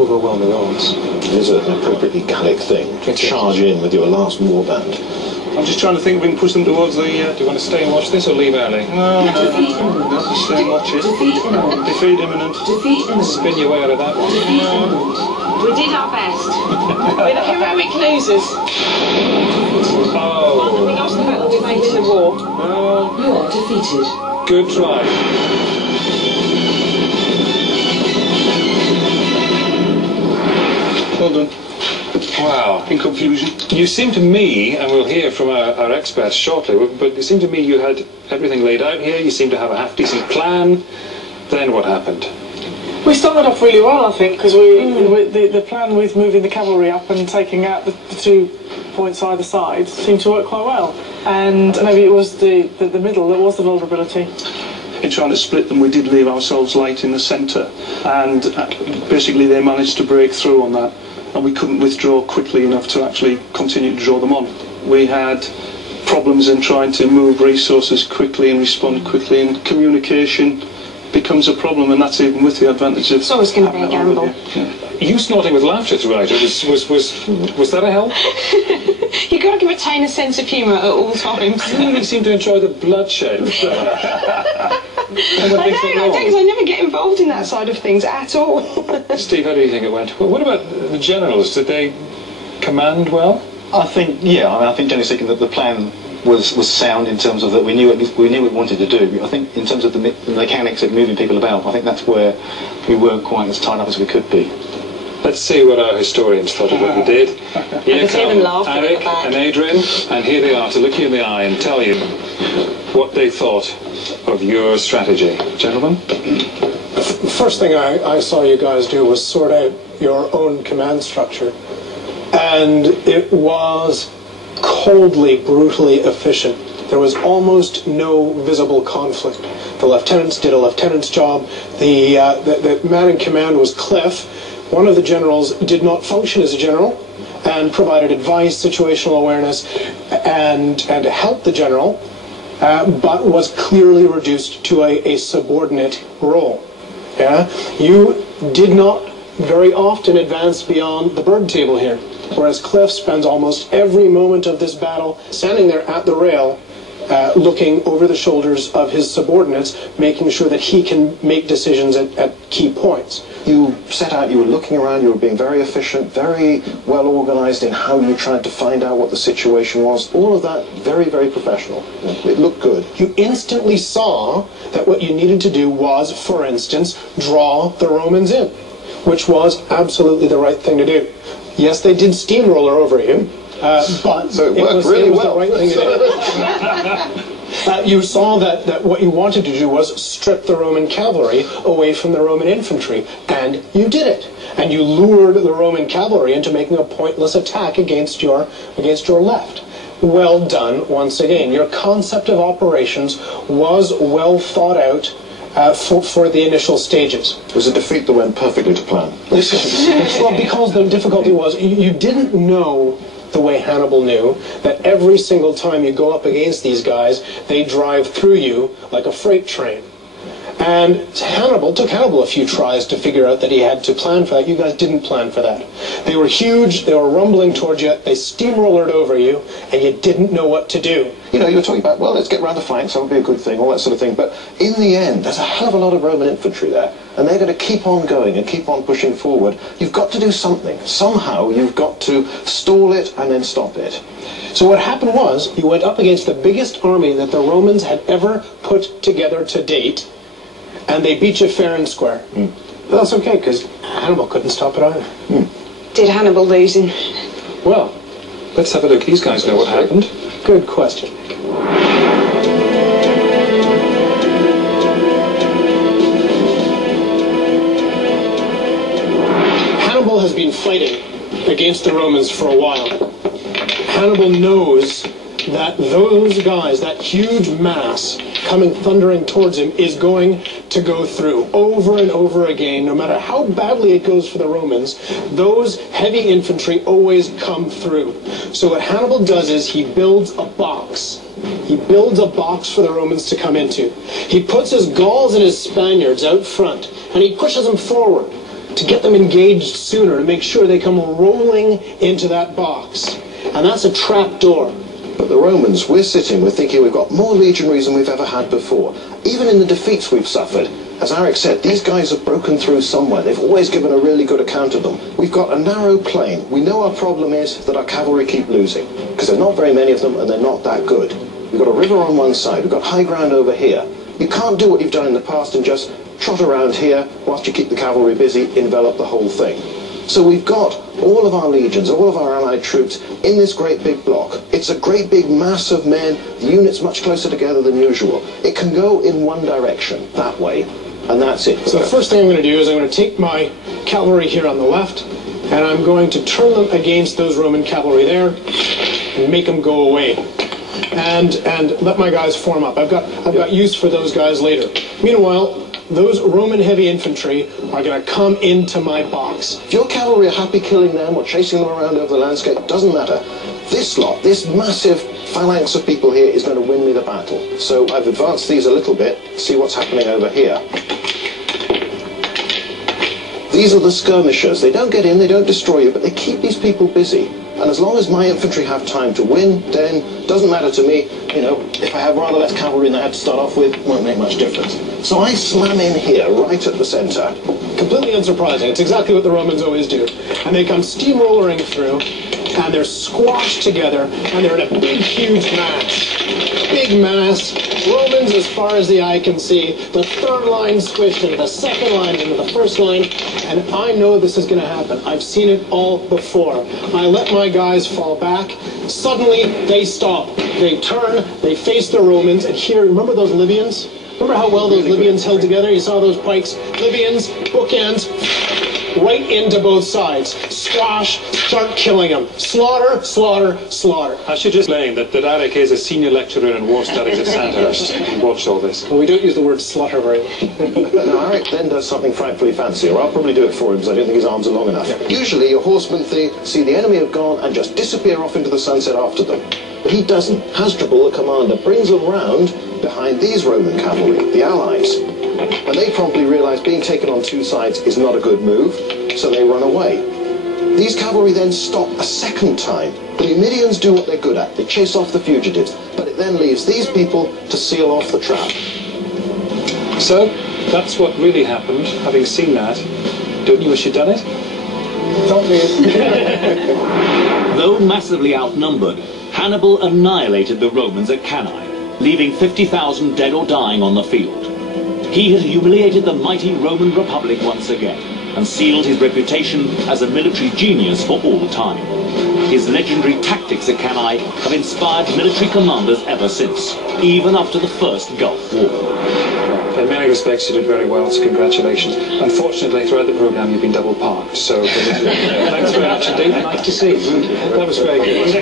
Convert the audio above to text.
Overwhelming odds. It is an appropriately Gallic thing to charge in with your last warband. I'm just trying to think if we can push them towards the... Do you want to stay and watch this or leave early? No. Let's stay and watch it. Defeat imminent. Defeat imminent. Defeat imminent. Spin your way out of that one. Defeat imminent. We did our best. We're the heroic losers. Oh. We lost the battle we made in the war. Well, You are defeated. good try. Well done. Wow. In confusion. You seem to me, and we'll hear from our experts shortly, but it seemed to me you had everything laid out here. You seem to have a half-decent plan. Then what happened? We started off really well, I think, because the plan with moving the cavalry up and taking out the 2 points either side seemed to work quite well. And maybe it was the middle that was the vulnerability. In trying to split them, we did leave ourselves light in the centre, and basically they managed to break through on that, and we couldn't withdraw quickly enough to actually continue to draw them on. We had problems in trying to move resources quickly and respond quickly, and communication becomes a problem, and that's even with the advantage of... It's always going to be a gamble. Yeah. You snorting with laughter throughout it, was that a help? You've got to retain a sense of humour at all times. You really seem to enjoy the bloodshed. I know, because I never get involved in that side of things at all. Steve, how do you think it went? Well, what about the generals? Did they command well? I think, yeah, I think generally speaking that the plan was sound in terms of that we knew what we wanted to do. I think in terms of the mechanics of moving people about, I think that's where we weren't quite as tied up as we could be. Let's see what our historians thought of what we did. Here them come laughing Eric at the back. and Adrian, and here they are to look you in the eye and tell you what they thought of your strategy. Gentlemen? The first thing I saw you guys do was sort out your own command structure, and it was coldly, brutally efficient. There was almost no visible conflict. The lieutenants did a lieutenant's job. The man in command was Cliff. One of the generals did not function as a general and provided advice, situational awareness, and helped the general, but was clearly reduced to a subordinate role. Yeah? You did not very often advance beyond the bird table here, whereas Cliff spends almost every moment of this battle standing there at the rail, looking over the shoulders of his subordinates, making sure that he can make decisions at key points. You set out, you were looking around, you were being very efficient, very well organised in how you tried to find out what the situation was. All of that very, very professional. It looked good. You instantly saw that what you needed to do was, for instance, draw the Romans in, which was absolutely the right thing to do. Yes, they did steamroller over you, but so it was really well. The right thing to do. You saw that what you wanted to do was strip the Roman cavalry away from the Roman infantry, and you did it. And you lured the Roman cavalry into making a pointless attack against your left. Well done once again. Your concept of operations was well thought out for the initial stages. It was a defeat that went perfectly to plan. Well, because the difficulty was you didn't know the way Hannibal knew, that every single time you go up against these guys, they drive through you like a freight train. And it took Hannibal a few tries to figure out that he had to plan for that. You guys didn't plan for that. They were huge, they were rumbling towards you, they steamrollered over you, and you didn't know what to do. You know, you were talking about, well, let's get round the flanks, that would be a good thing, all that sort of thing, but in the end, there's a hell of a lot of Roman infantry there, and they're going to keep on going and keep on pushing forward. You've got to do something. Somehow you've got to stall it and then stop it. So what happened was, you went up against the biggest army that the Romans had ever put together to date, and they beat you fair and square. But that's okay, because Hannibal couldn't stop it either. Did Hannibal lose him? Well, let's have a look. These guys know what happened. Good question. Hannibal has been fighting against the Romans for a while. Hannibal knows that those guys, that huge mass coming thundering towards him, is going to go through over and over again. No matter how badly it goes for the Romans, those heavy infantry always come through. So what Hannibal does is he builds a box. He builds a box for the Romans to come into. He puts his Gauls and his Spaniards out front, and he pushes them forward. to get them engaged sooner, to make sure they come rolling into that box. And that's a trap door. But the Romans, we're thinking we've got more legionaries than we've ever had before. Even in the defeats we've suffered, as Eric said, these guys have broken through somewhere. They've always given a really good account of them. We've got a narrow plain. We know our problem is that our cavalry keep losing, because there's not very many of them and they're not that good. We've got a river on one side, we've got high ground over here. You can't do what you've done in the past and just trot around here whilst you keep the cavalry busy, envelop the whole thing. So we've got all of our legions, all of our allied troops in this great big block. It's a great big mass of men, the units much closer together than usual. It can go in one direction, that way, and that's it. So the first thing I'm going to do is I'm going to take my cavalry here on the left, and I'm going to turn them against those Roman cavalry there and make them go away. And let my guys form up. I've got use for those guys later. Meanwhile, those Roman heavy infantry are going to come into my box. If your cavalry are happy killing them or chasing them around over the landscape, doesn't matter. This lot, this massive phalanx of people here is going to win me the battle. So I've advanced these a little bit, see what's happening over here. These are the skirmishers. They don't get in, they don't destroy you, but they keep these people busy. And as long as my infantry have time to win, then doesn't matter to me. You know, if I have rather less cavalry than I had to start off with, it won't make much difference. So I slam in here, right at the centre. Completely unsurprising. It's exactly what the Romans always do. And they come steamrolling through, and they're squashed together, and they're in a big, huge mass. Big mass. Romans as far as the eye can see. The third line squished into the second line, into the first line. And I know this is going to happen. I've seen it all before. I let my guys fall back. Suddenly, they stop. They turn, they face the Romans, and here, remember those Libyans? Remember how well those Libyans held together? You saw those pikes? Libyans, bookends, right into both sides. Squash, start killing them. Slaughter, slaughter, slaughter. I should just explain that Eric is a senior lecturer in war studies at Sandhurst and watched all this. Well, we don't use the word slaughter very much. Now, Eric then does something frightfully fancy, or I'll probably do it for him because I don't think his arms are long enough. Yeah. Usually, your horsemen see the enemy have gone and just disappear off into the sunset after them. But he doesn't. Hasdrubal, the commander, brings them round behind these Roman cavalry, the allies. And they promptly realise being taken on two sides is not a good move, so they run away. These cavalry then stop a second time. The Numidians do what they're good at. They chase off the fugitives, but it then leaves these people to seal off the trap. So, that's what really happened. Having seen that, don't you wish you'd done it? Don't we? Though massively outnumbered, Hannibal annihilated the Romans at Cannae, leaving 50,000 dead or dying on the field. He had humiliated the mighty Roman Republic once again, and sealed his reputation as a military genius for all time. His legendary tactics at Cannae have inspired military commanders ever since, even after the First Gulf War. In many respects, you did very well, so congratulations. Unfortunately, throughout the programme, you've been double parked, so thanks very much indeed. Nice to see you. That was very good.